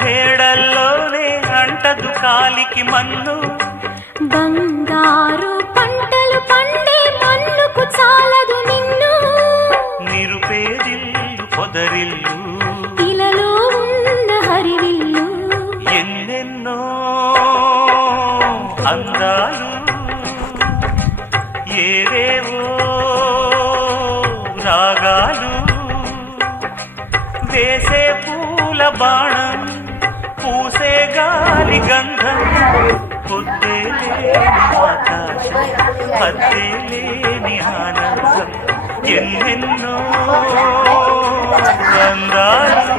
మేడల్లోనే అంటదు కాలికి మన్ను, బంగారు పంటలు పండే మన్నుకు చాలదు నిన్ను. నిరుపేదిల్లు పొదరిల్లు ఇలలో ఉన్న హరివిల్లు, ఎన్నెన్నో అందాలు ఏవేవో రాగాలు, వేసే పూల బాణం పూసే గాలి గంధం, పొద్దే లేని ఆకాశం హద్దే లేని ఆనందం, ఎన్నెన్నో అందాలు.